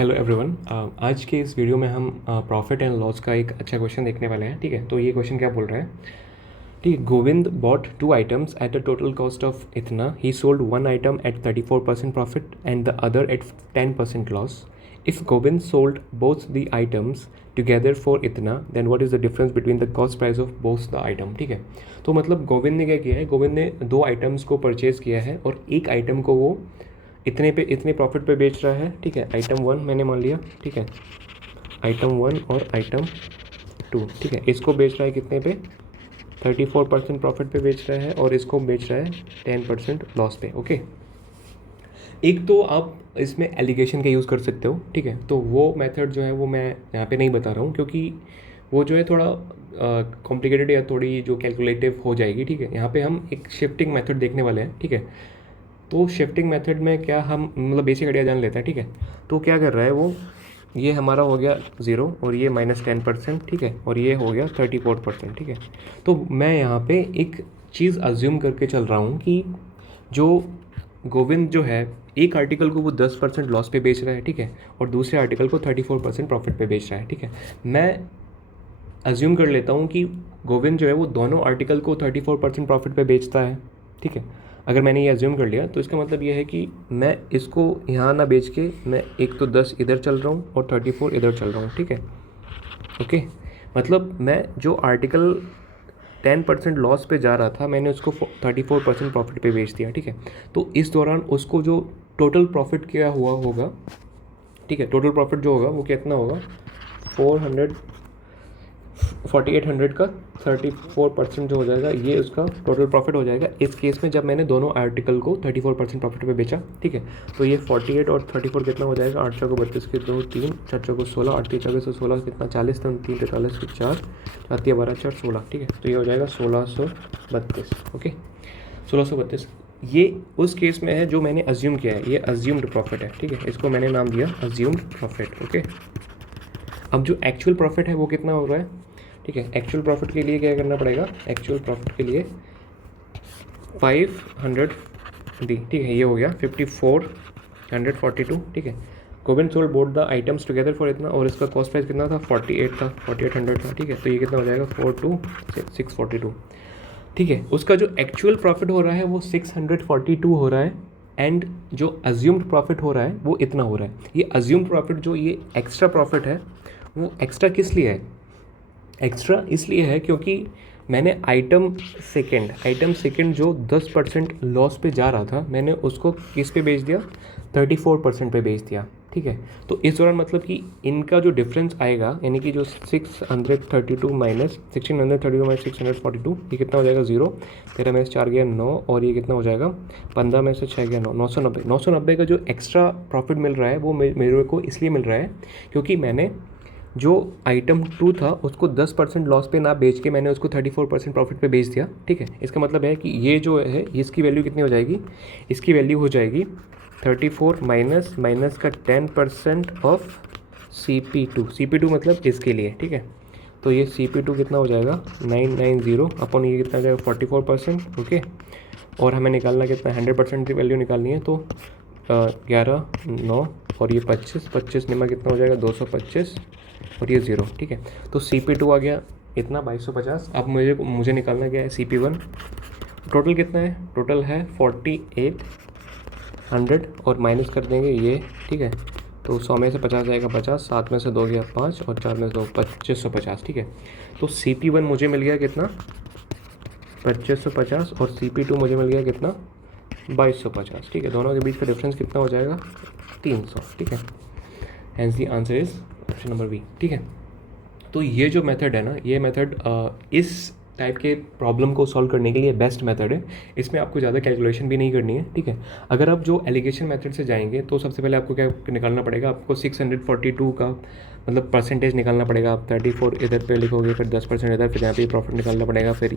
Hello everyone. आज के इस वीडियो में हम प्रॉफिट एंड लॉस का एक अच्छा क्वेश्चन देखने वाले हैं। ठीक है, तो ये क्वेश्चन क्या बोल रहा है? ठीक है, Govind bought 2 items at a total cost of इतना. He sold 1 item at 34% profit and the other at 10% loss. If Govind sold both the items together for इतना, then what is the difference between the cost price of both the item. ठीक है, तो मतलब गोविंद ने क्या किया है, गोविंद ने 2 आइटम्स को परचेज़ किया है और एक आइटम को वो इतने प्रॉफिट पे बेच रहा है. ठीक है, आइटम 1 मैंने मान लिया. ठीक है, आइटम 1 और आइटम 2. ठीक है, इसको बेच रहा है कितने पे? 34% प्रॉफिट पे बेच रहा है और इसको बेच रहा है 10% लॉस पे. ओके, एक तो आप इसमें एलिगेशन का यूज़ कर सकते हो. ठीक है, तो वो मेथड जो है वो मैं यहाँ पे नहीं बता रहा हूँ क्योंकि वो जो है थोड़ा कॉम्प्लिकेटेड या थोड़ी जो कैलकुलेटिव हो जाएगी. ठीक है, यहाँ पे हम एक शिफ्टिंग मेथड देखने वाले हैं. ठीक है, तो शिफ्टिंग मेथड में क्या हम मतलब बेसिक आइडिया जान लेते हैं. ठीक है, तो क्या कर रहा है वो, ये हमारा हो गया 0 और ये -10%. ठीक है, और ये हो गया 34%. ठीक है, तो मैं यहाँ पे एक चीज़ अज्यूम करके चल रहा हूँ कि जो गोविंद जो है एक आर्टिकल को वो 10% लॉस पे बेच रहा है. ठीक है, और दूसरे आर्टिकल को 34% प्रॉफिट पे बेच रहा है. ठीक है, मैं अज्यूम कर लेता हूँ कि गोविंद जो है वो दोनों आर्टिकल को 34% प्रॉफिट पे बेचता है. ठीक है, अगर मैंने ये अज्यूम कर लिया तो इसका मतलब ये है कि मैं इसको यहाँ ना बेच के मैं एक तो 10 इधर चल रहा हूँ और 34 इधर चल रहा हूँ. ठीक है, ओके, मतलब मैं जो आर्टिकल 10% लॉस पे जा रहा था मैंने उसको 34% प्रॉफिट पे बेच दिया. ठीक है, तो इस दौरान उसको जो टोटल प्रॉफिट क्या हुआ होगा, ठीक है, टोटल प्रॉफिट जो होगा वो कितना होगा, 4800 का 34% जो हो जाएगा ये उसका टोटल प्रॉफिट हो जाएगा. इस केस में जब मैंने दोनों आर्टिकल को 34% प्रॉफिट पे बेचा. ठीक है, तो ये 48 और 34 कितना हो जाएगा, 8 को 32 के 2 3, 4 को 16, 8 के 16 कितना 40, 3 43 के 4 4 12 4 16. ठीक है, तो ये हो जाएगा 1632. ओके, 1632 ये उस केस में है जो मैंने अज्यूम किया है, ये अज्यूम्ड प्रॉफिट है. ठीक है, इसको मैंने नाम दिया अज्यूम्ड प्रॉफिट. ओके, अब जो एक्चुअल प्रॉफिट है वो कितना हो रहा है? ठीक है, एक्चुअल प्रॉफिट के लिए क्या करना पड़ेगा, एक्चुअल प्रॉफिट के लिए 500 दी. ठीक है, ये हो गया 5442. ठीक है, Govind sold both the items together for इतना और इसका कॉस्ट प्राइस कितना था, 48 था, 4800 था. ठीक है, तो ये कितना हो जाएगा 642. ठीक है, उसका जो एक्चुअल प्रॉफिट हो रहा है वो 642 हो रहा है एंड जो अज्यूम्ड प्रॉफिट हो रहा है वो इतना हो रहा है. ये अज्यूम्ड प्रॉफिट जो ये एक्स्ट्रा प्रॉफिट है वो एक्स्ट्रा किस लिए है? एक्स्ट्रा इसलिए है क्योंकि मैंने आइटम सेकेंड जो 10% लॉस पे जा रहा था मैंने उसको किस पे बेच दिया, 34% पे बेच दिया. ठीक है, तो इस दौरान मतलब कि इनका जो डिफरेंस आएगा यानी कि जो 1632 माइनस 642 ये कितना हो जाएगा 0. 13 में से 4 गया 9 और ये कितना हो जाएगा 15 में से 6 गया 9, 990 का जो एक्स्ट्रा प्रॉफिट मिल रहा है वो मेरे को इसलिए मिल रहा है क्योंकि मैंने जो आइटम 2 था उसको 10% लॉस पे ना बेच के मैंने उसको 34% प्रॉफिट पे बेच दिया. ठीक है, इसका मतलब है कि ये जो है इसकी वैल्यू कितनी हो जाएगी, इसकी वैल्यू हो जाएगी 34 माइनस का 10% ऑफ CP2 मतलब इसके लिए. ठीक है, तो ये CP2 कितना हो जाएगा 990 अपन ये कितना हो जाएगा 44%. ओके, और हमें निकालना कितना 100% की वैल्यू निकालनी है तो 11 9 और ये 25 निमा कितना हो जाएगा 225 और ये 0. ठीक है, तो CP2 आ गया इतना 2250. अब मुझे निकालना क्या है CP1. टोटल कितना है, टोटल है 4800 और माइनस कर देंगे ये. ठीक है, तो 100 में से 50 जाएगा 50, 7 में से 2 गया 5 और 4 में से 2 2550. ठीक है, तो CP1 मुझे मिल गया कितना 2550 और CP2 मुझे मिल गया कितना 2250. ठीक है, दोनों के बीच का डिफरेंस कितना हो जाएगा 300. ठीक है, hence the answer is option number B. ठीक है, तो ये जो मेथड है ना, ये मेथड इस टाइप के प्रॉब्लम को सॉल्व करने के लिए बेस्ट मेथड है. इसमें आपको ज़्यादा कैलकुलेशन भी नहीं करनी है. ठीक है, अगर आप जो एलिगेशन मेथड से जाएंगे तो सबसे पहले आपको क्या निकालना पड़ेगा, आपको 642 का मतलब परसेंटेज निकालना पड़ेगा. आप 34 इधर पे लिखोगे, फिर 10% इधर, फिर यहाँ पे प्रॉफिट निकालना पड़ेगा, फिर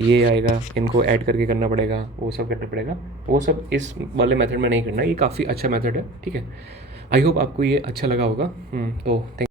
ये आएगा, इनको ऐड करके करना पड़ेगा, वो सब करना पड़ेगा. वो सब इस वाले मेथड में नहीं करना, ये काफ़ी अच्छा मेथड है. ठीक है, आई होप आपको ये अच्छा लगा होगा. तो थैंक